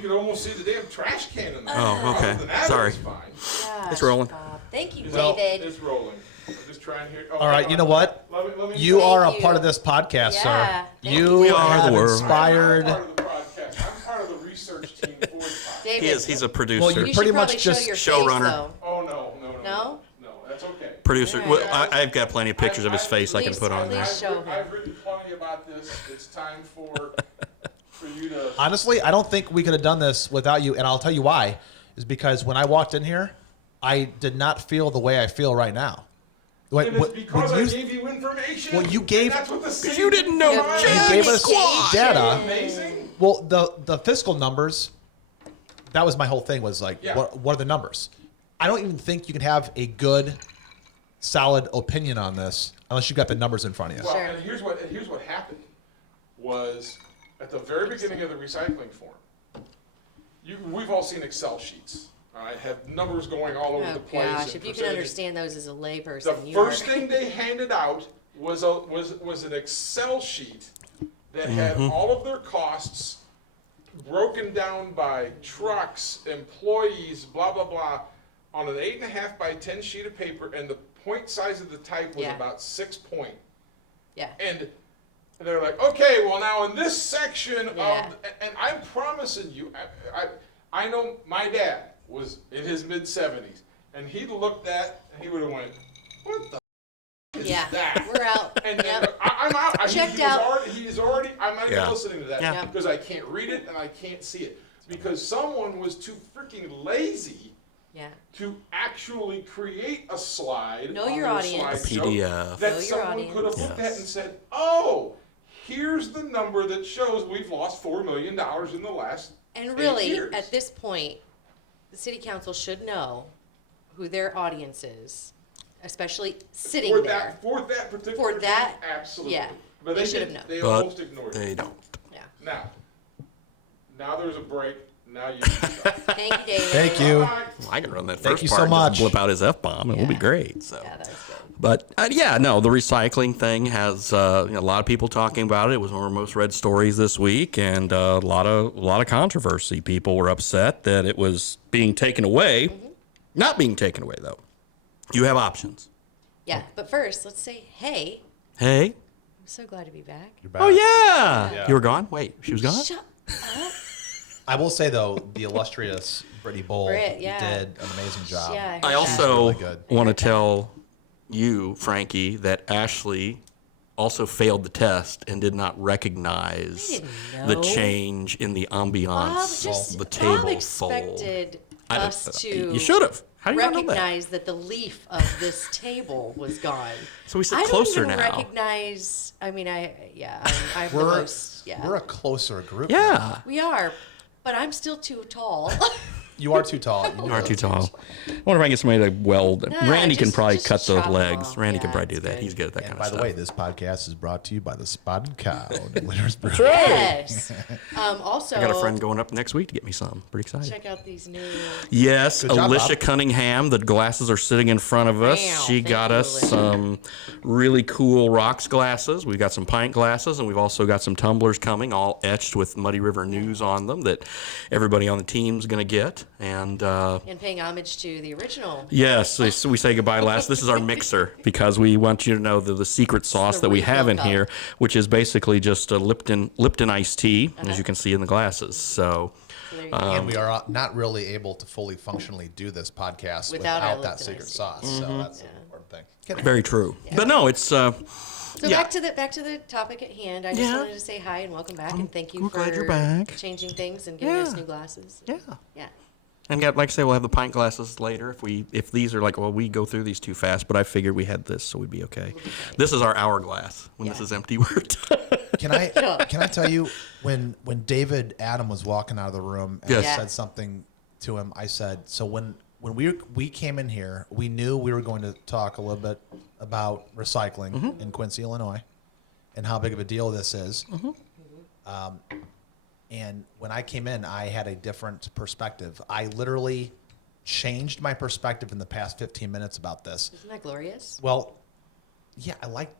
You could almost see the damn trash can in there. Oh, okay. Other than that, Sorry. It's fine. Gosh, It's rolling. Bob. Thank you, Well, David. It's rolling. I'm just trying here. Oh, All right, hold you on. know what? Let me You are a you. part of this podcast, Yeah, sir. thank You We are have the world. inspired. I'm part of the podcast. I'm part of the research team for the podcast. David, He is. He's a producer. Well, you you pretty should much probably just show your showrunner. face, though. Oh, no. No? No, that's okay. Producer. Yeah. Well, I've got plenty of pictures of his face I can Please, put on there. please. Show him. I've written plenty about this. It's time for you to... Honestly, I don't think we could have done this without you, and I'll tell you why. Is because when I walked in here, I did not feel the way I feel right now. And it's because I gave you information. Well, you gave- And that's what the city you didn't know did. jack You gave us squat. data. Amazing. Well, the fiscal numbers, that was my whole thing. Was like, Yeah. what are the numbers? I don't even think you can have a good, solid opinion on this unless you got the numbers in front of you. Well, Sure. and here's what happened was at the very beginning of the recycling form. We've all seen Excel sheets. All right, have numbers going all over Oh, the place. gosh. and If you can percentages. understand those as a The layperson, you first are... thing they handed out was an Excel sheet that had all of their costs broken down by trucks, employees, blah blah blah, on an 8.5 by 10 sheet of paper, and the point size of the type was Yeah. about 6 point. Yeah. And they're like, okay, well now in this section Yeah. of, and I'm promising you, I know my dad was in his mid-70s, and he looked at, and he would have went, what the is Yeah. that? We're out. And Yep. I'm out. Checked he out. He's already, I'm not Yeah. even listening to that Yeah. because I can't read it and I can't see it. Because someone was too freaking lazy Yeah. to actually create a slide. Know on your their audience. A slideshow PDF. That Know your someone could have audience. looked at Yes. and said, oh, here's the number that shows we've lost $4 million in the last And 8 really, years. at this point, the city council should know who their audience is, especially sitting for there. that particular For that, thing, absolutely. yeah, But they they should have didn't. known. They But almost ignored they it. don't. Yeah. Now there's a break. Now you. Thank you, David. Thank you. Bye. I can run that Thank first you part so and much. just blip out his F-bomb. It will be Yeah. great. So. Yeah, that was good. But yeah, no, the recycling thing has a lot of people talking about it. It was one of our most read stories this week, and a lot of controversy. People were upset that it was being taken away. Not being taken away though. You have options. Yeah, but first, let's say, hey, Hey. I'm so glad to be back. You're back. Oh yeah. Yeah. You were gone. Wait, she was gone. Shut up. I will say though, the illustrious Brittany Bull Britt, yeah. did an amazing job. Yeah, heard I that. also really good. want to tell you, Frankie, that Ashley also failed the test and did not recognize I didn't the know. change in the Bob ambiance just of the table Bob fold. expected I us don't- to You should have. How do you not know that? recognize that the leaf of this table was gone. So we sit I closer don't even now. recognize. I mean, I'm the We're most. Yeah, we're a closer group. Yeah. we are, but I'm still too tall. You are too tall. You are too tall. I wonder if I can get somebody to weld. Nah, Randy can just- probably just cut the chop 'em legs. off. Randy can Yeah, probably do it's that. good. He's good at that And kind by of the stuff. way, this podcast is brought to you by the Spotted Cow in Wintersboro. yes. Also, I got a friend going up next week to get me some. Pretty excited. check out these new. Yes, Good job, Alicia Bob. Cunningham. The glasses are sitting in front of us. Wow, She thank got you, us Alicia. some really cool rocks glasses. We've got some pint glasses, and we've also got some tumblers coming, all etched with Muddy River News on them that everybody on the team's going to get. And And paying homage to the original. yes, we say goodbye last. This is our mixer because we want you to know the secret sauce the that we refill have in cup. here, which is basically just a Lipton iced tea, as you can see in the glasses. So. So there you go. And we are not really able to fully functionally do this podcast Without our without that Lipton secret iced tea. sauce. So that's an important thing. Very true. But no, it's So yeah. back to the topic at hand. I just Yeah. wanted to say hi and welcome back, and thank you I'm for glad you're back. changing things and giving us Yeah. new glasses. yeah. Yeah. And got, like I say, we'll have the pint glasses later if these are like, well, we go through these too fast, but I figured we had this, so we'd be okay. This is our hourglass. When this Yeah. is empty, we're done. Can I tell you when David Adam was walking out of the room and Yes. I said something to him? I said, so when we came in here, we knew we were going to talk a little bit about recycling in Quincy, Illinois, and how big of a deal this is. And when I came in, I had a different perspective. I literally changed my perspective in the past 15 minutes about this. Isn't that glorious? Well, yeah, I like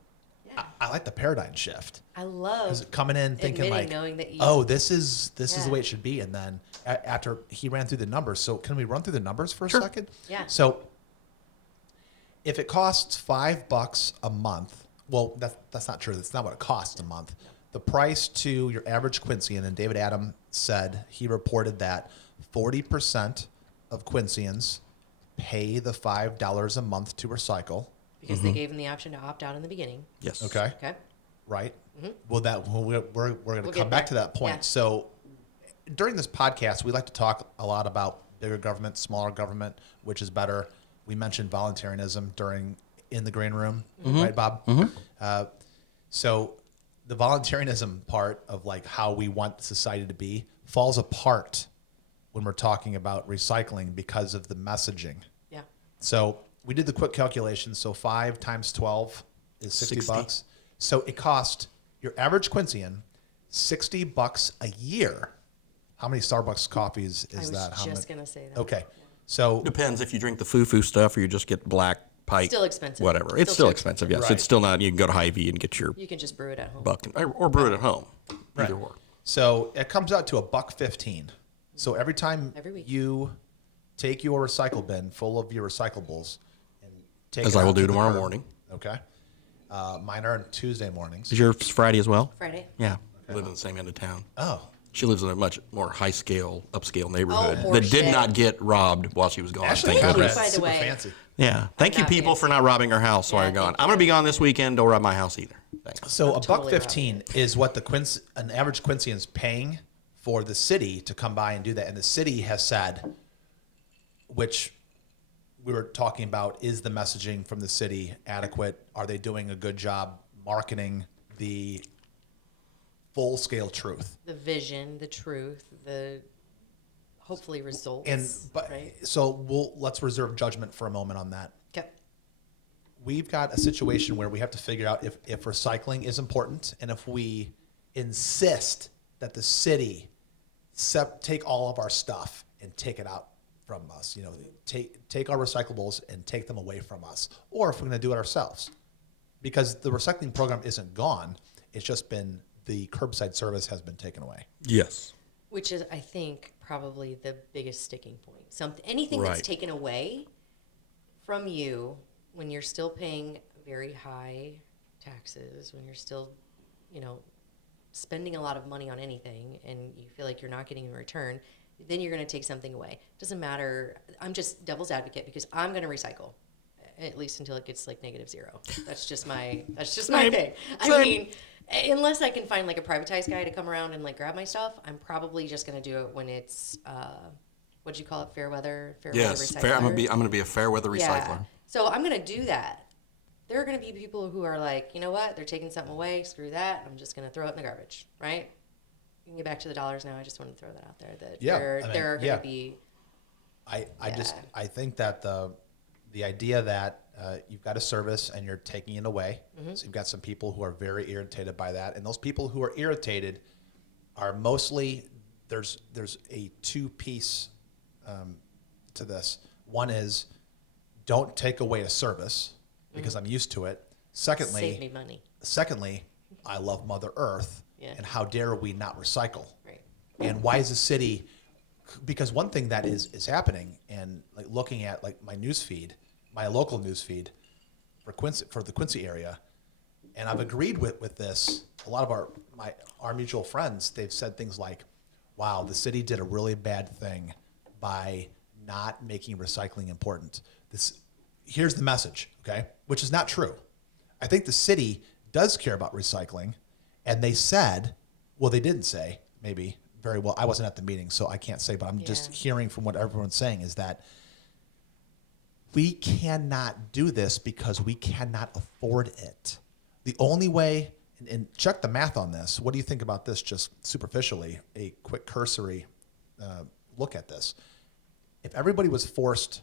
I like the paradigm shift. I love Coming in thinking admitting, like, knowing that you- oh, this is the Yeah. way it should be. And then after he ran through the numbers, so can we run through the numbers for a Sure. second? Yeah. So if it costs $5 a month, well, that's not true. That's not what it costs a month. The price to your average Quincyan, and David Adam said he reported that 40% of Quincyans pay the $5 a month to recycle. because they gave them the option to opt out in the beginning. Yes. Okay. Okay. Right. Well, we're going to We'll come get back to there. that point. Yeah. So during this podcast, we like to talk a lot about bigger government, smaller government, which is better. We mentioned voluntarism in the green room, right, Bob? So the voluntarism part of like how we want society to be falls apart when we're talking about recycling because of the messaging. Yeah. So we did the quick calculation. So 5 times 12 is 60 60. bucks. So it cost your average Quincyan $60 a year. How many Starbucks coffees I is was that? How just many? going to say that. Okay. So Depends if you drink the foo-foo stuff or you just get black pipe. Still expensive. Whatever. It's Still still too expensive, yes. Right. It's still not, you can go to Hy-Vee and get your You can just brew it at home. buck or brew it at home. Right. Either or. So it comes out to $1.15. So every time Every week. you take your recycle bin full of your recyclables and take As it I will out to do the tomorrow curb, morning. Okay. Mine are on Tuesday mornings. Is yours Friday as well? Friday. Yeah. I live in the same end of town. Oh, She lives in a much more upscale neighborhood Oh, that did horseshit. not get robbed while she was gone. Ashley Thank Thank you, goodness. by the super way. fancy. Yeah. Thank you, not people, fancy. for not robbing our house while Yeah, you're gone. thank I'm going to be gone this weekend. Don't rob my house either. Thanks. So I'm totally $1.15 is what an average Quincyan's paying for the city to come by and do that. And the city has said, which we were talking about, is the messaging from the city adequate? Are they doing a good job marketing the full scale truth? The vision, the truth, the hopefully results. Right? So let's reserve judgment for a moment on that. Okay. We've got a situation where we have to figure out if recycling is important, and if we insist that the city take all of our stuff and take it out from us, take our recyclables and take them away from us, or if we're going to do it ourselves, because the recycling program isn't gone. It's just been the curbside service has been taken away. Yes. Which is, I think, probably the biggest sticking point. Anything Right. that's taken away from you when you're still paying very high taxes, when you're still, spending a lot of money on anything and you feel like you're not getting in return, then you're going to take something away. Doesn't matter. I'm just devil's advocate because I'm going to recycle, at least until it gets like -0. That's just my Same. thing. I Same. mean, unless I can find like a privatized guy to come around and like grab my stuff, I'm probably just going to do it when it's what'd you call it, fair weather Yes. recycler. Fair, I'm going to be a fair weather recycler. So I'm going to do that. There are going to be people who are like, you know what? They're taking something away. Screw that. I'm just going to throw it in the garbage, right? We can get back to the dollars now. I just wanted to throw that out there. That Yeah, there are going to be. I think that the idea that you've got a service and you're taking it away. So you've got some people who are very irritated by that, and those people who are irritated are mostly there's a two-piece to this. One is don't take away a service because I'm used to it. Save me money. Secondly, I love Mother Earth, Yeah. and how dare we not recycle? Right. And why is the city? Because one thing that is happening, and like looking at like my news feed, my local news feed for the Quincy area, and I've agreed with this. A lot of our mutual friends, they've said things like, "Wow, the city did a really bad thing by not making recycling important." Here's the message, okay? Which is not true. I think the city does care about recycling, and they said, well, they didn't say, maybe, very well. I wasn't at the meeting, so I can't say, but I'm just Yeah. hearing from what everyone's saying is that we cannot do this because we cannot afford it. The only way, and check the math on this. What do you think about this just superficially, a quick cursory look at this? If everybody was forced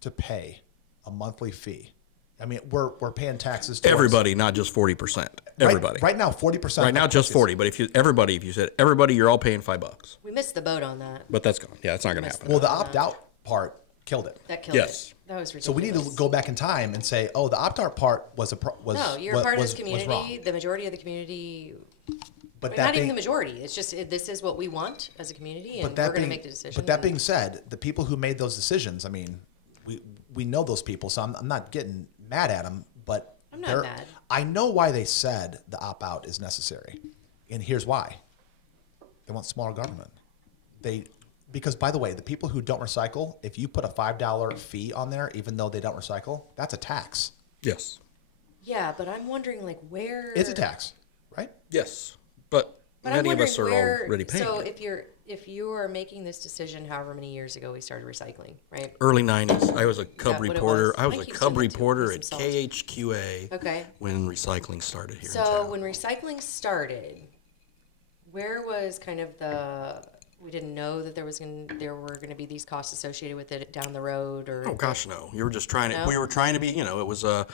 to pay a monthly fee, I mean, we're paying taxes. towards- Everybody, not just 40%. Everybody. Right now, 40%. Right now, just 40. But if you said everybody, you're all paying $5. We missed the boat on that. But that's gone. Yeah, it's not going to happen. Well, the opt-out part killed it. That killed Yes. it. That was ridiculous. So we need to go back in time and say, oh, the opt-out part was No, you're was, part of was, this was community. wrong. The majority of the community, But not that even being, the majority. It's just this is what we want as a community, and but that we're going to being, make the decision. but that and- being said, the people who made those decisions, I mean, we know those people, so I'm not getting mad at them, but I'm not mad. I know why they said the opt-out is necessary, and here's why. They want smaller government. Because by the way, the people who don't recycle, if you put a $5 fee on there, even though they don't recycle, that's a tax. Yes. Yeah, but I'm wondering like where It's a tax, right? Yes. But But I'm many of wondering us are where. already paying So it. if you are making this decision, however many years ago we started recycling, right? Early 90s. I was a cub that what it reporter. was? I was I a keep cub saying that too, reporter with at some salt. KHQA Okay. when recycling started here in So town. when recycling started, where was kind of we didn't know that there were going to be these costs associated with it down the road, or Oh gosh, no! You were just trying to. No? We were trying to be. It was the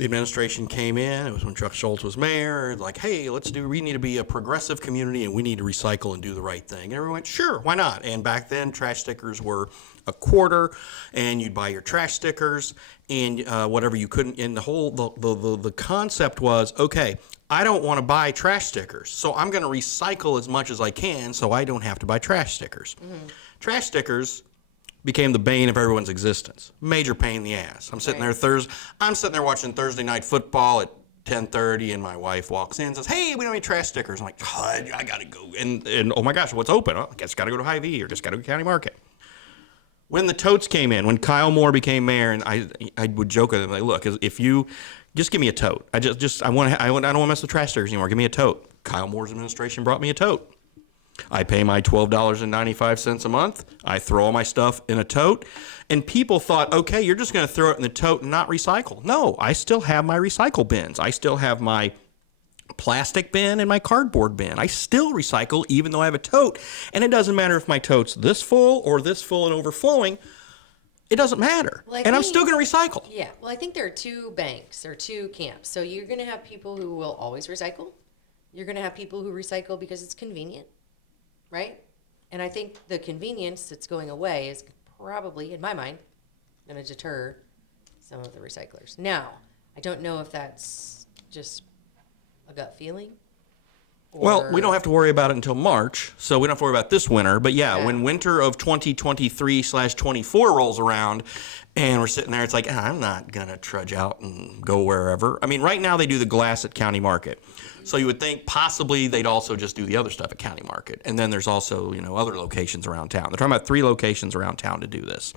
administration came in. It was when Chuck Schultz was mayor. Like, hey, we need to be a progressive community, and we need to recycle and do the right thing. And everyone went, sure, why not? And back then, trash stickers were a quarter, and you'd buy your trash stickers and whatever you couldn't. And the concept was, okay, I don't want to buy trash stickers, so I'm going to recycle as much as I can, so I don't have to buy trash stickers. Trash stickers became the bane of everyone's existence. Major pain in the ass. I'm sitting there watching Thursday Night Football at 10:30, and my wife walks in and says, "Hey, we don't need trash stickers." I'm like, "Oh, I gotta go." And oh my gosh, what's open? Oh, I guess gotta go to Hy-Vee or just gotta go to County Market. When the totes came in, when Kyle Moore became mayor, and I would joke with him like, "Look, if you just give me a tote, I don't want to mess with trash stickers anymore. Give me a tote." Kyle Moore's administration brought me a tote. I pay my $12.95 a month. I throw all my stuff in a tote. And people thought, okay, you're just going to throw it in the tote and not recycle. No, I still have my recycle bins. I still have my plastic bin and my cardboard bin. I still recycle even though I have a tote. And it doesn't matter if my tote's this full or this full and overflowing. It doesn't matter. Well, I and I'm think- still going to recycle. Yeah, well, I think there are two banks or two camps. So you're going to have people who will always recycle. You're going to have people who recycle because it's convenient, right? And I think the convenience that's going away is probably, in my mind, going to deter some of the recyclers. Now, I don't know if that's just a gut feeling. Well, we don't have to worry about it until March, so we don't have to worry about this winter. But yeah, Yeah. when winter of 2023/24 rolls around and we're sitting there, it's like, I'm not going to trudge out and go wherever. I mean, right now they do the glass at County Market. So you would think possibly they'd also just do the other stuff at County Market. And then there's also, other locations around town. They're talking about 3 locations around town to do this.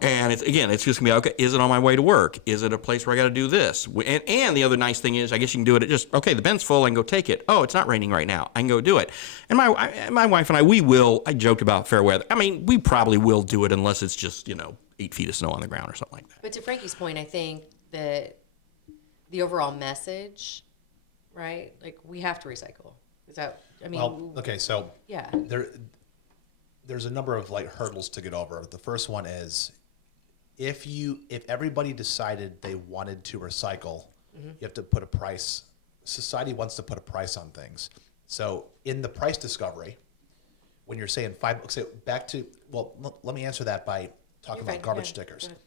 And it's just gonna be, okay, is it on my way to work? Is it a place where I got to do this? And the other nice thing is, I guess you can do it at just, okay, the bin's full, I can go take it. Oh, it's not raining right now, I can go do it. And my wife and I joked about fair weather. I mean, we probably will do it unless it's just, 8 feet of snow on the ground or something like that. But to Frankie's point, I think that the overall message, right? Like, we have to recycle. Is that, Well, okay, so yeah. there's a number of hurdles to get over. The first one is if everybody decided they wanted to recycle, you have to put a price. Society wants to put a price on things. So in the price discovery, when you're saying let me answer that by talking You're about fine, garbage yeah, stickers. go ahead.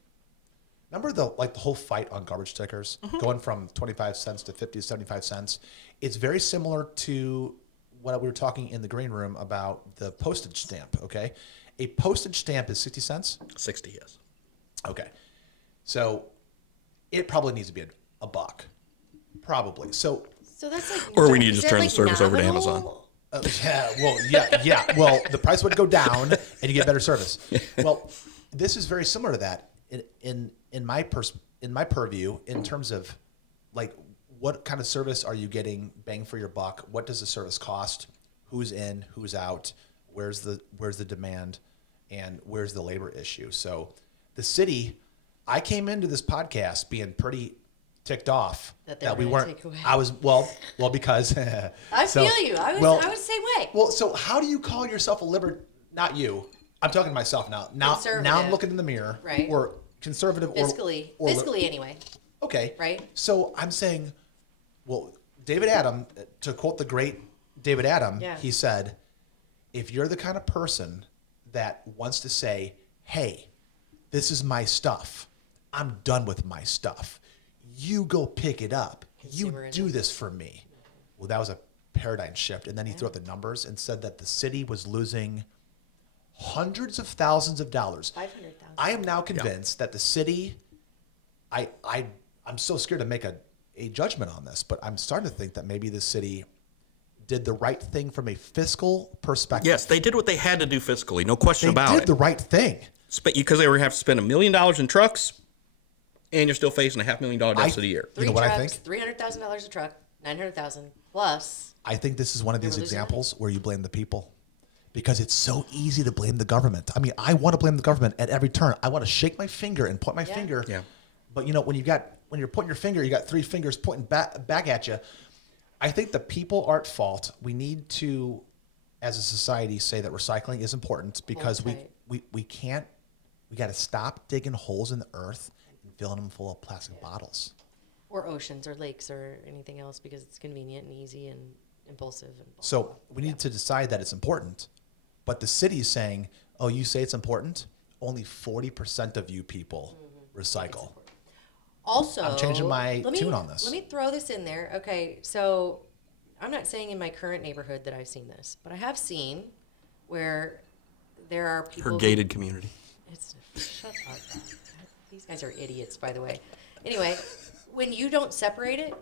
Remember the whole fight on garbage stickers going from 25 cents to 50 to 75 cents? It's very similar to what we were talking in the green room about the postage stamp, okay? A postage stamp is 60 cents. 60, yes. Okay. So it probably needs to be a buck. Probably. So that's like. Or we need to is just that, turn the like, service over to nominal? Amazon. yeah. Well, the price would go down and you get better service. Well, this is very similar to that in my purview in terms of what kind of service are you getting bang for your buck? What does the service cost? Who's in, who's out? Where's the demand, and where's the labor issue? So the city, I came into this podcast being pretty ticked off That they were we gonna weren't. take away. I was well because I so- feel you. I was the same way. Well, so how do you call yourself a Not you. I'm talking to myself now. Now I'm Conservative. looking in the mirror. Right. Or conservative Fiscally or anyway. okay. Right. So I'm saying, well, David Adam, to quote the great David Adam, Yeah. he said, if you're the kind of person that wants to say, hey, this is my stuff. I'm done with my stuff. You go pick it up. You Consumerism. do this for me. Well, that was a paradigm shift. And then he threw out the numbers and said that the city was losing hundreds of thousands of dollars. 500,000. I am now convinced that the city, I'm so scared to make a judgment on this, but I'm starting to think that maybe the city did the right thing from a fiscal perspective. Yes, they did what they had to do fiscally, no question They about did it. the right thing. Because they were have to spend $1 million in trucks, and you're still facing a $500,000 deficit a year. You know what I think? $300,000 a truck, 900,000 plus. I think this is one of these We're losing examples where you blame the people because it's so easy to blame the government. I mean, I want to blame the government at every turn. I want to shake my finger and point my finger. Yeah. But when you're pointing your finger, you got three fingers pointing back at you. I think the people are at fault. We need to, as a society, say that recycling is important because Hold we can't. We got to stop digging holes in the earth and filling them full of plastic bottles. Or oceans or lakes or anything else because it's convenient and easy and impulsive. And blah, blah, So blah. we need to decide that it's important, but the city is saying, "Oh, you say it's important. Only 40% of you people recycle." Also, I'm changing my let me- tune on this. Let me throw this in there. Okay, so I'm not saying in my current neighborhood that I've seen this, but I have seen where there are people. Her who- gated community. Shut up. These guys are idiots, by the way. Anyway, when you don't separate it,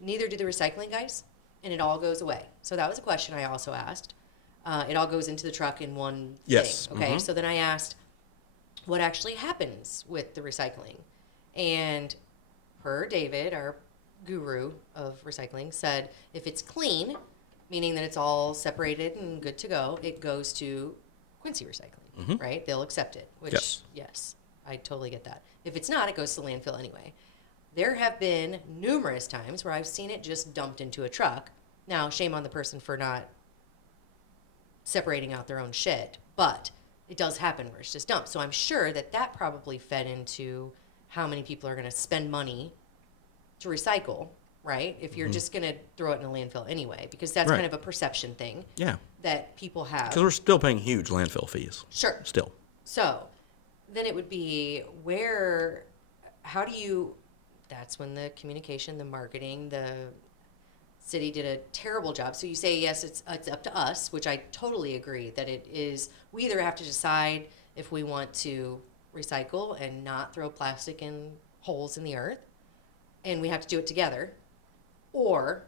neither do the recycling guys, and it all goes away. So that was a question I also asked. It all goes into the truck in one Yes, thing. Okay, so then I asked, what actually happens with the recycling? And per David, our guru of recycling, said if it's clean, meaning that it's all separated and good to go, it goes to Quincy Recycling, right? They'll accept it, which, yes, I totally get that. If it's not, it goes to landfill anyway. There have been numerous times where I've seen it just dumped into a truck. Now, shame on the person for not separating out their own shit, but it does happen where it's just dumped. So I'm sure that that probably fed into how many people are going to spend money to recycle, right? If you're just going to throw it in a landfill anyway, because that's Right. kind of a perception thing Yeah. that people have. Because we're still paying huge landfill fees. Sure. Still. So then it would be how do you, that's when the communication, the marketing, the city did a terrible job. So you say, yes, it's up to us, which I totally agree that it is. We either have to decide if we want to recycle and not throw plastic in holes in the earth, and we have to do it together, or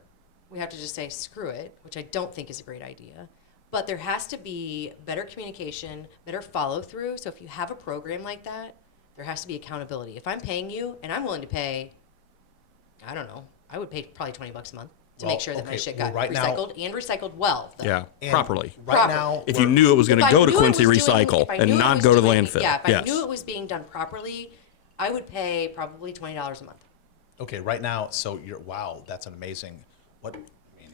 we have to just say, screw it, which I don't think is a great idea. But there has to be better communication, better follow through. So if you have a program like that, there has to be accountability. If I'm paying you and I'm willing to pay, I don't know, I would pay probably $20 a month to Well, make sure that my okay, shit well, got right now- recycled and recycled well. Though. Yeah. And Properly. Right Proper. now, If you we're- knew it was going If to I go to knew it Quincy was doing- Recycle if I and knew it not was go to the doing- landfill. Yeah, if yes. I knew it was being done properly, I would pay probably $20 a month. okay, right now, so wow, that's an amazing. What? I mean,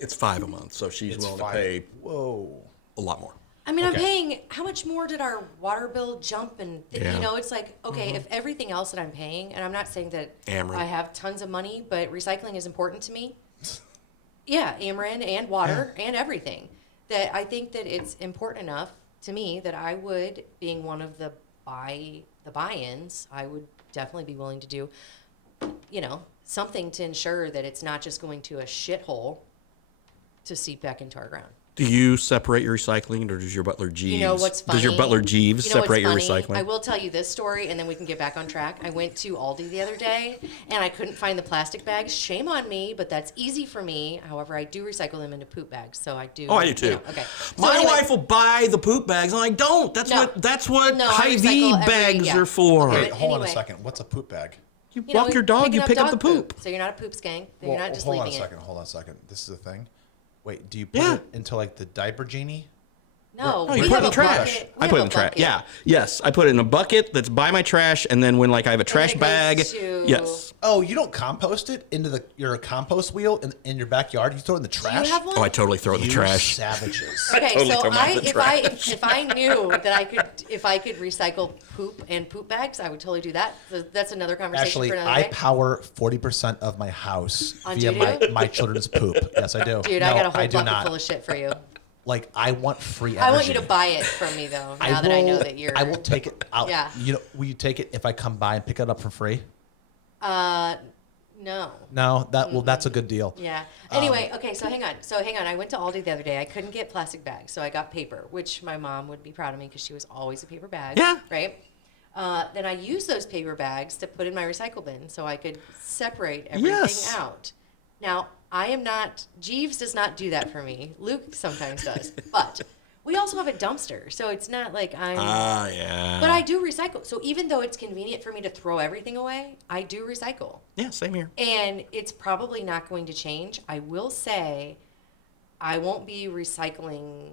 It's $5 a month, so she's it's willing five- to pay Whoa. a lot more. I mean, I'm Okay. paying, how much more did our water bill jump? And, Yeah. you know, it's like, okay, if everything else that I'm paying, and I'm not saying that Ameren. I have tons of money, but recycling is important to me. Yeah, Ameren and water and everything. That I think that it's important enough to me that I would, being one of the buy-ins, I would definitely be willing to do, you know, something to ensure that it's not just going to a shithole to seep back into our ground. Do you separate your recycling, or does your Butler Jeeves? You know what's funny? Does your Butler Jeeves You know what's separate your funny? recycling? I will tell you this story, and then we can get back on track. I went to Aldi the other day, and I couldn't find the plastic bags. Shame on me, but that's easy for me. However, I do recycle them into poop bags, so I do. Oh, I do too. You know, okay. So My anyway, wife will buy the poop bags, and I don't. No. That's what No, I Hy-Vee recycle every- bags yeah. are for. Okay, Wait, but hold on a anyway. second. What's a poop bag? You you know, walk your dog, picking you pick up the dog poop. So you're not a poop skank. You're Well, not just hold on a leaving it. second. Hold on a second. This is a thing. Wait, do you put Yeah. it into like the diaper genie? No, No, we you put it have in a the trash. bucket. I put it in the trash. Yeah. Yes, I put it in a bucket that's by my trash, and then when like I have a trash it goes bag, to- yes. Oh, you don't compost it into your compost wheel in your backyard? You throw it in the Do trash? you have one? Oh, I totally throw it in the You trash. savages. Okay, totally so throw mine in the if I knew that if I could recycle poop and poop bags, I would totally do that. So that's another conversation Actually, for another I day. power 40% of my house On via doo-doo? my children's poop. Yes, I do. Dude, no, I got a whole do bucket not. full of shit for you. like I want free energy. I want you to buy it from me though. Now that I know that you're. I will take it. Yeah. You know, will you take it if I come by and pick it up for free? No. No, that's a good deal. Yeah. Anyway, okay, so hang on. I went to Aldi the other day. I couldn't get plastic bags, so I got paper, which my mom would be proud of me because she was always a paper bag. Yeah. Right? Then I used those paper bags to put in my recycle bin so I could separate everything Yes. out. Now, I am not, Jeeves does not do that for me. Luke sometimes does. But we also have a dumpster, so it's not like I'm. Yeah. But I do recycle. So even though it's convenient for me to throw everything away, I do recycle. Yeah, same here. And it's probably not going to change. I will say I won't be recycling.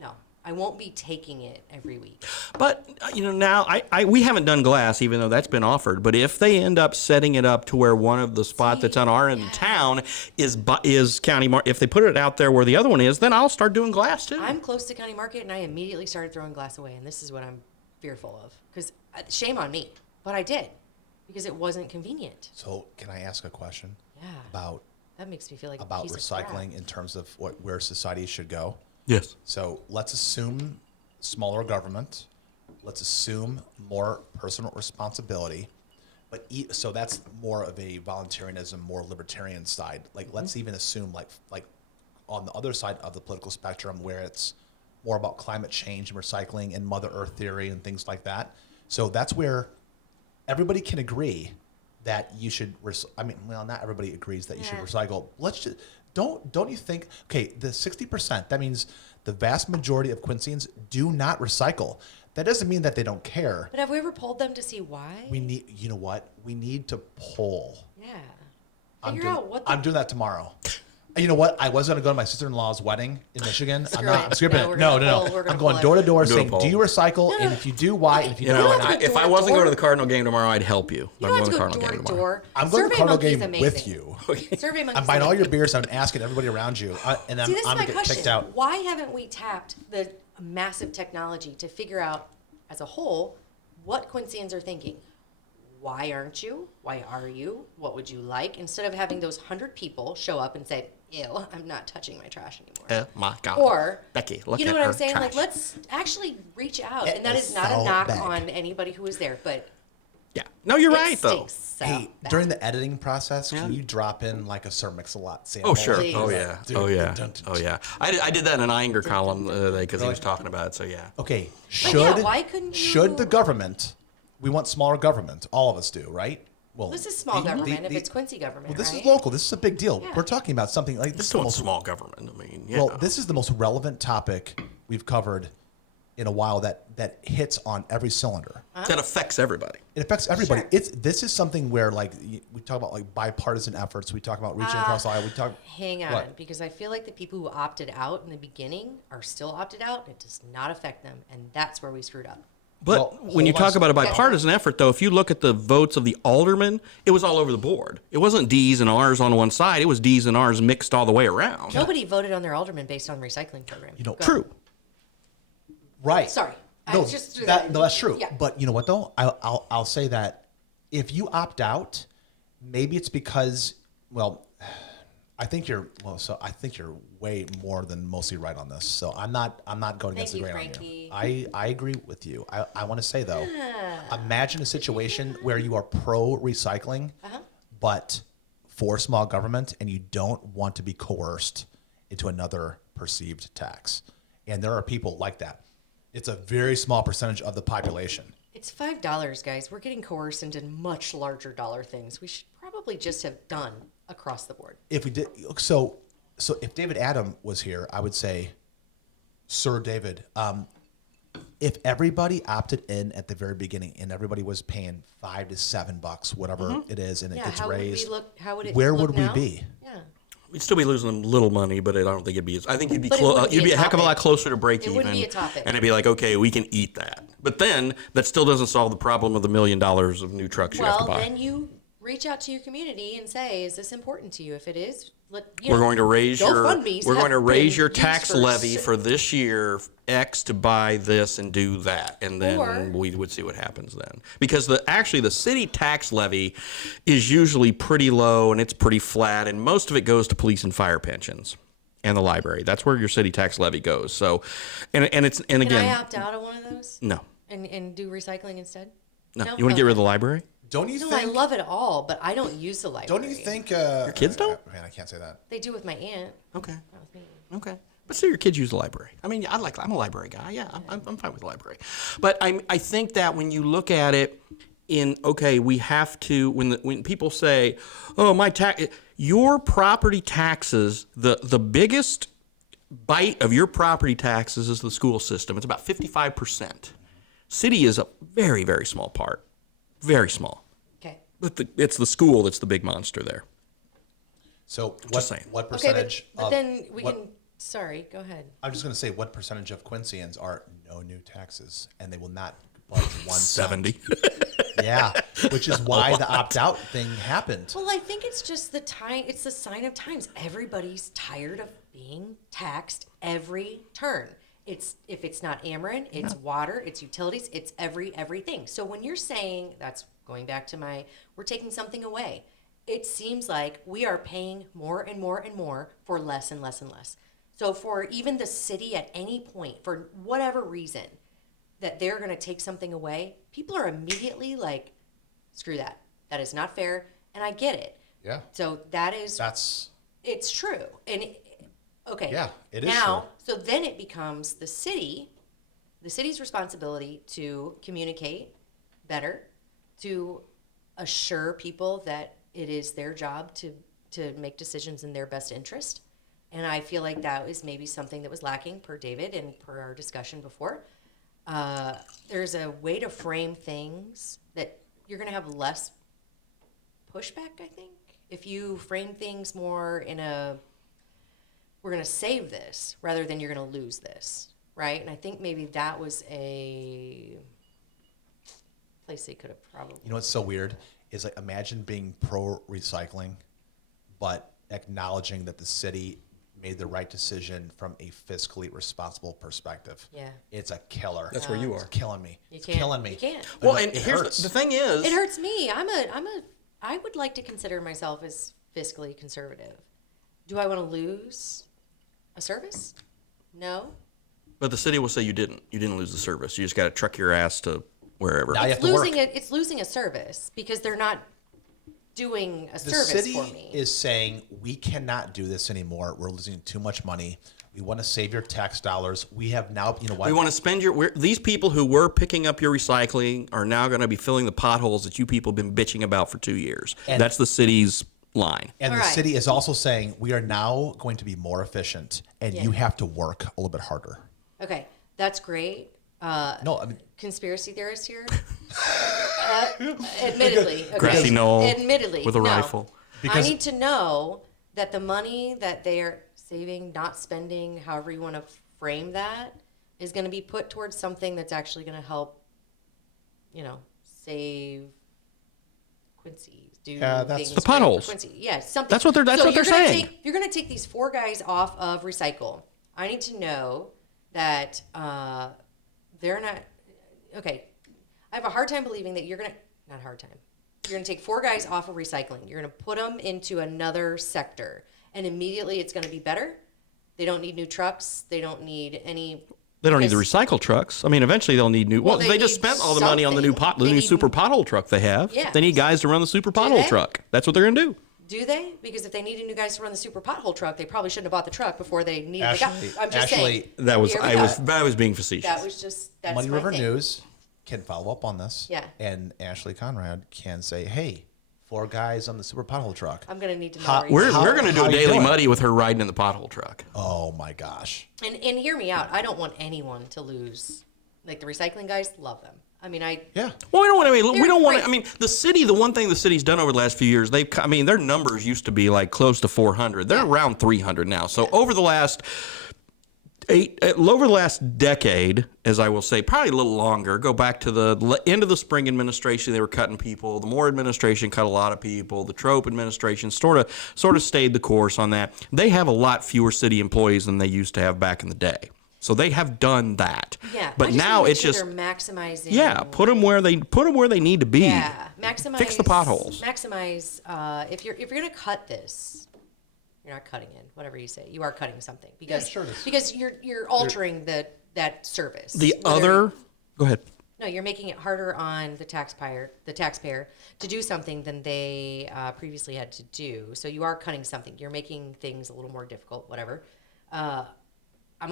No, I won't be taking it every week. But now we haven't done glass, even though that's been offered. But if they end up setting it up to where one of the spots that's on our end of town is County Market, if they put it out there where the other one is, then I'll start doing glass too. I'm close to County Market, and I immediately started throwing glass away. And this is what I'm fearful of, because shame on me, but I did because it wasn't convenient. So, can I ask a question Yeah, about that makes me feel like a about piece of crap. recycling in terms of where society should go? Yes. So let's assume smaller government. Let's assume more personal responsibility. But so that's more of a voluntarism, more libertarian side. Like let's even assume like on the other side of the political spectrum where it's more about climate change and recycling and Mother Earth theory and things like that. So that's where everybody can agree that you should. Not everybody agrees that you should recycle. Let's just. Don't you think? Okay, the 60%. That means the vast majority of Quincyans do not recycle. That doesn't mean that they don't care. But have we ever polled them to see why? We need. You know what? We need to poll. Yeah. I'm Figure out what the I'm doing that tomorrow. You know what? I was going to go to my sister-in-law's wedding in Michigan. Screw I'm it. skipping No, it. we're No, gonna no, poll. no. We're gonna I'm going poll door to door Do a saying, poll. do you recycle? No, And no. if you do, why? And if you You don't, know, don't have to go if door I to wasn't door. going to the Cardinal game tomorrow, I'd help you. You I'm don't have going to to the go Cardinal door game to tomorrow. door. I'm going to the Survey Cardinal Monkey's game amazing. with you. Survey Monkey's I'm buying all your amazing. beers and I'm asking everybody around you. And I'm See, this is going my to get kicked question. out. Why haven't we tapped the massive technology to figure out, as a whole, what Quincyans are thinking? Why aren't you? Why are you? What would you like? Instead of having those 100 people show up and say, ew, I'm not touching my trash anymore. Oh my God. Or, Becky, look you know at what her I'm saying? Like, trash. let's actually reach out. It And that is is not a so knock bad. on anybody who was there, but Yeah. No, you're it right though. stinks so Hey, bad. during the editing process, can you drop in like a Sir Mix-a-Lot sample? Oh sure. Please. Oh yeah. Dude, Oh yeah. don't- Oh yeah. I did that in an anger column the other day because he was talking about it. So yeah. Okay, yeah, why couldn't should the you- government? We want smaller government. All of us do, right? Well, This is small the- government if the- it's Quincy government, Well, this right? is local. This is a big deal. Yeah. We're talking about something like this. Is the Still most, small government. I mean, yeah. well, this is the most relevant topic we've covered in a while that hits on every cylinder. that affects everybody. It affects everybody. Sure. This is something where we talk about like bipartisan efforts. We talk about reaching across the aisle. We talk. Hang on, What? because I feel like the people who opted out in the beginning are still opted out. It does not affect them, and that's where we screwed up. But Well, when you hold on talk about a Okay. bipartisan effort, though, if you look at the votes of the aldermen, it was all over the board. It wasn't D's and R's on one side. It was D's and R's mixed all the way around. Nobody voted on their alderman based on recycling program. You know, Go. True. Right. Sorry, I No, just threw no, that's true. Yeah. But you know what though? I'll say that if you opt out, maybe it's because I think you're way more than mostly right on this. So I'm not going against the Thank you, grain on Frankie. you. I agree with you. I want to say though, imagine a situation where you are pro recycling, but for small government, and you don't want to be coerced into another perceived tax. And there are people like that. It's a very small percentage of the population. It's $5, guys. We're getting coerced into much larger dollar things. We should probably just have done across the board. If we did, so if David Adam was here, I would say, Sir David, if everybody opted in at the very beginning and everybody was paying $5 to $7, whatever it is, and it Yeah, gets how raised, would we look? How would it where look would we now? be? Yeah. We'd still be losing a little money, but I don't think it'd be. I think you'd be But it wouldn't be you'd be a a heck of a lot topic. closer to break It even. wouldn't be a topic. And it'd be like, okay, we can eat that. But then that still doesn't solve the problem of the $1 million of new trucks you have to Well, buy. then you reach out to your community and say, "Is this important to you? If it is, We're going to raise GoFundMes we're have going to been raise your used tax for levy for this year X to buy this and do that, and then Or- we would see what happens then. Because the city tax levy is usually pretty low and it's pretty flat, and most of it goes to police and fire pensions. and the library. That's where your city tax levy goes. So, and Can I again, opt out of one of those no. and do recycling instead? No. You want to get rid of the library? Don't you No, think? I love it all, but I don't use the library. Don't you think? Your kids don't? Man, I can't say that. They do with my aunt, Okay. not with me. Okay. But still, your kids use the library. I mean, I'm a library guy. Yeah, I'm fine with the library. But I think that when you look at it we have to, when people say, oh, your property taxes, the biggest bite of your property taxes is the school system. It's about 55%. City is a very, very small part. Very small. Okay. But it's the school that's the big monster there. So Just saying. what Okay, percentage? but of- then we what- can. Sorry, go ahead. I'm just going to say what percentage of Quincyans are no new taxes, and they will not budge 1 cent. 70. Yeah, which is why the opt-out thing happened. Well, I think it's just the time. It's the sign of times. Everybody's tired of being taxed every turn. It's if it's not Ameren, it's water, it's utilities, it's everything. So when you're saying that's going back to we're taking something away. It seems like we are paying more and more and more for less and less and less. So for even the city at any point, for whatever reason, that they're going to take something away, people are immediately like, screw that. That is not fair. And I get it. Yeah, So it's true. And okay. Yeah, it is now, so then it becomes the city's responsibility to communicate better, to assure people that it is their job to make decisions in their best interest. And I feel like that was maybe something that was lacking per David and per our discussion before. There's a way to frame things that you're going to have less pushback, I think. If you frame things more we're going to save this rather than you're going to lose this, right? And I think maybe that was a place they could have probably. You know what's so weird is like imagine being pro recycling, but acknowledging that the city made the right decision from a fiscally responsible perspective. Yeah. It's a killer. That's where you It's are. killing me. It's can't- killing me. you can't. Well, It and here's hurts. the thing is, It hurts me. I would like to consider myself as fiscally conservative. Do I want to lose a service? No. but the city will say you didn't lose the service. You just got to truck your ass to wherever. Now you have to work. It's losing a service because they're not doing a The service city for me. is saying we cannot do this anymore. We're losing too much money. We want to save your tax dollars. We have now, you know what? We want to spend these people who were picking up your recycling are now going to be filling the potholes that you people have been bitching about for 2 years. And- That's the city's line. And All the right. city is also saying we are now going to be more efficient, and Yeah. you have to work a little bit harder. Okay, that's great. No, I mean, Conspiracy theorist here. Admittedly, okay. Grassy knoll Admittedly, with a no. rifle. Because- I need to know that the money that they are saving, not spending, however you want to frame that, is going to be put towards something that's actually going to help, save Quincy. Do Yeah, that's- things The great for potholes. Quincy. Yeah, something. That's what they're you're gonna saying. you're going to take these 4 guys off of recycle. I need to know that they're not. Okay, I have a hard time believing that you're going to. Not a hard time. You're going to take 4 guys off of recycling. You're going to put them into another sector, and immediately it's going to be better. They don't need new trucks. They don't need any. They don't need the because- recycle trucks. I mean, eventually they'll need new. Well, Well, they they just need spent all the money on the new something. the They new need- super pothole truck they have. Yeah. They need guys to run the super pothole they? truck. That's what they're going to do. Do they? Because if they needed new guys to run the super pothole truck, they probably shouldn't have bought the truck before they needed the Ashley- guy. I'm just Ashley, saying. That was Here we I go. was being facetious. That was just that's Money my River thing. News can follow up on this. Yeah. And Ashley Conrad can say, hey, 4 guys on the super pothole truck. I'm gonna need to know. How- where you we're stand. we're going to do how a you daily doing? muddy with her riding in the pothole truck. Oh my gosh. And hear me out. I don't want anyone to lose. Like the recycling guys, love them. I mean, Yeah. Well, we don't want to. We They're don't want to. great. I mean, the city. The one thing the city's done over the last few years, their numbers used to be like close to 400. They're Yeah. around 300 now. So over the last decade, as I will say, probably a little longer. Go back to the end of the Spring administration, they were cutting people. The Moore administration cut a lot of people. The Trope administration sort of stayed the course on that. They have a lot fewer city employees than they used to have back in the day. So they have done that. yeah. But I just now wanna make it's sure just they're maximizing. yeah, put them where they need to be. Yeah, maximize. Fix the potholes. Maximize. If you're gonna cut this, You're not cutting in, whatever you say. You are cutting something because sure it is. because you're altering that service. The Whether- other, go ahead. No, you're making it harder on the taxpayer to do something than they previously had to do. So you are cutting something. You're making things a little more difficult, whatever. I'm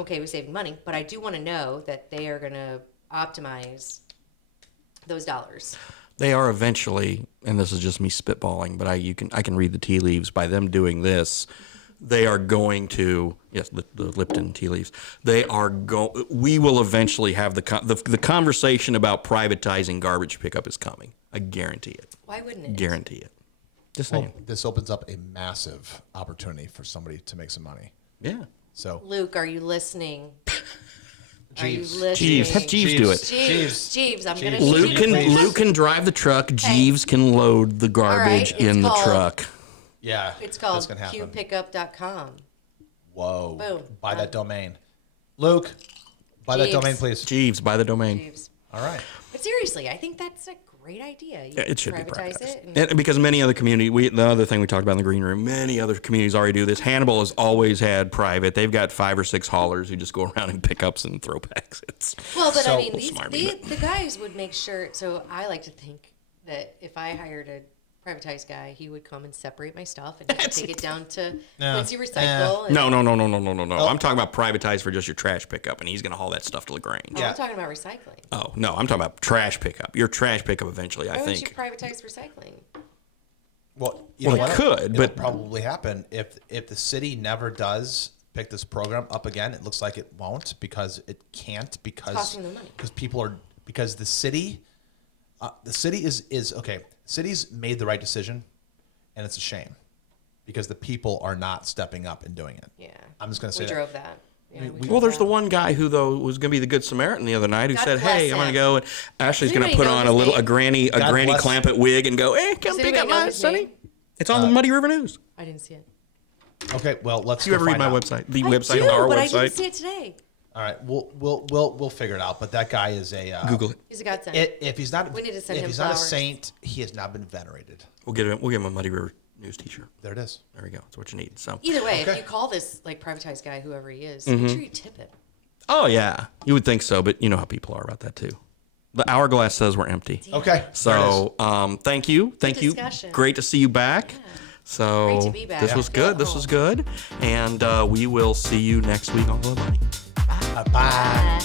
okay with saving money, but I do want to know that they are going to optimize those dollars. They are eventually, and this is just me spitballing, but I can read the tea leaves. By them doing this, they are going to, yes, the Lipton tea leaves. We will eventually have the conversation about privatizing garbage pickup is coming. I guarantee it. Why wouldn't it? Guarantee it. Just Well, saying. this opens up a massive opportunity for somebody to make some money. Yeah. So Luke, are you listening? Are you Jeeves. listening? Jeeves, have Jeeves do it. Jeeves, I'm going to Jeeves. need you to please. Luke can drive the truck. Jeeves can load the garbage it's in the called- truck. yeah, It's called that's gonna happen. qpickup.com. Whoa! Boom. Buy that domain, Luke. Buy that Jeeves. domain, please. Jeeves, buy the domain. Jeeves. All right. But seriously, I think that's a great idea. You Yeah, it should be privatize privatized. it. And because many other the other thing we talked about in the green room, many other communities already do this. Hannibal has always had private. They've got 5 or 6 haulers who just go around in pickups and throw packs. Well, but So- I mean, Smart, the guys would make sure. So I like to think that if I hired a privatized guy, he would come and separate my stuff and he could take it down to No. Quincy Recycle. And, No. I'm talking about privatized for just your trash pickup, and he's going to haul that stuff to LaGrange. Oh, Yeah. I'm talking about recycling. Oh, no, I'm talking about trash pickup. Your trash pickup eventually, I Why would you think. privatize recycling? Well, you Well, know it what? could, It'll but- probably happen if the city never does pick this program up again. It looks like it won't because it can't because costing them money. because the city is okay. The city's made the right decision, and it's a shame because the people are not stepping up and doing it. Yeah. I'm just gonna say we that. drove that. Yeah, we Well, drove there's the that. one guy who though was going to be the good Samaritan the other night who God said, bless "Hey, I'm going to him. go." And Ashley's Does going to put anybody on know a his little name? a granny God bless- Clampett wig and go, "Hey, come Does pick anybody up know my his Sonny." name? It's on the Muddy River News. I didn't see it. Okay, well, let's. Do you go ever read find my out. website? The I website do, on our but I website. didn't see it today. All right, we'll figure it out. But that guy is a Google it. He's a godsend. If he's not, We need to send if him he's not a flowers. saint, he has not been venerated. We'll give him a Muddy River News T-shirt. There it is. There we go. That's what you need. So. Either way, if Okay. you call this like privatized guy, whoever he is, Mm-hmm. make sure you tip him. Oh yeah, you would think so, but you know how people are about that too. The hourglass says we're empty. Okay. there it is. So thank you. discussion. Great to see you back. So Great to be back. this was Feel good. at This home. was good, and we will see you next week on Blood Money. Bye. Bye.